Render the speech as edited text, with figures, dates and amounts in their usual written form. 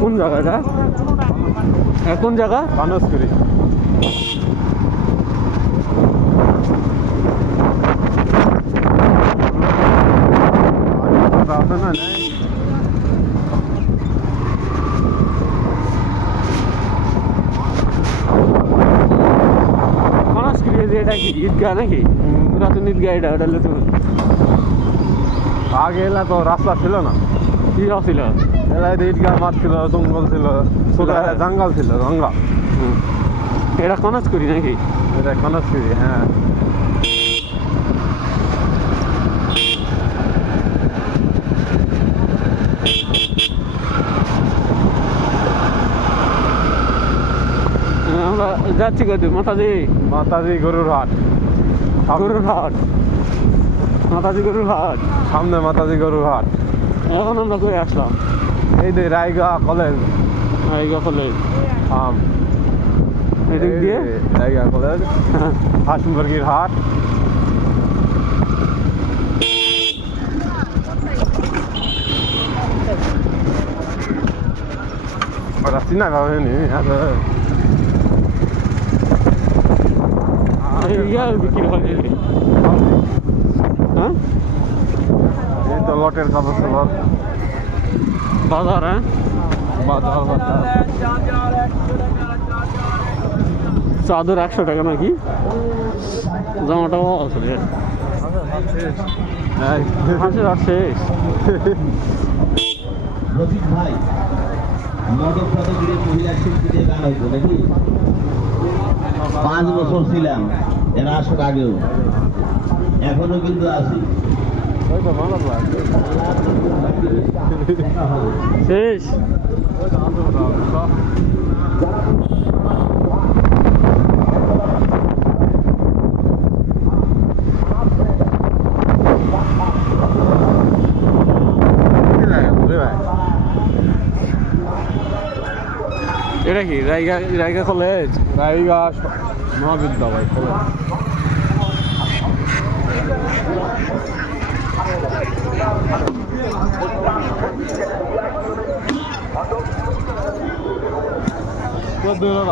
কোন জায়গাটা? কোন জায়গা? বানসকুড়ি। আছে না এটা কি ঈদগাহ নাকি? পুরাতন ঈদগাহ এটা, ওটা নতুন। আগে এলা তো রাস্তা ছিল না। কি ছিল? এলাকায় ঈদগাহ মাঠ ছিল, জঙ্গল ছিল, ছোট একটা জঙ্গল ছিল, গঙ্গা। এটা কনাজকুড়ি নাকি? এটা কনস্কুড়ি, হ্যাঁ। আমরা যাচ্ছি কত? মাতাজি মাতাজি গরুর হাট। গরুর হাট, মাতাজি গরুর হাট। সামনে মাতাজি গরুর হাট। এখন আমরা করে আসলাম এই যে রায়গা কলেজ। রায়গা কলেজ। এদিক দিয়ে রায়গা কলেজ, হাঁস মুরগির হাট। চিনা ভাবেনি বিক্রি হয়। হ্যাঁ, এই তো লটের কাগজ বাজার। হ্যাঁ, বাজার বাজার। চাদর 100 টাকা নাকি? জামাটাও আছে। শেষ। রফিক ভাই, মদক পদগিরে মহিলা শিল্পীদের গান হইতো নাকি? 5 বছর ছিলাম এর আসক আগেও, এখনো কিন্তু আছি। শেষ। এটা কি রায়গা? রায়গা কলেজ, রায়গা মহাবিদ্যালয় কলেজ। কত দূর?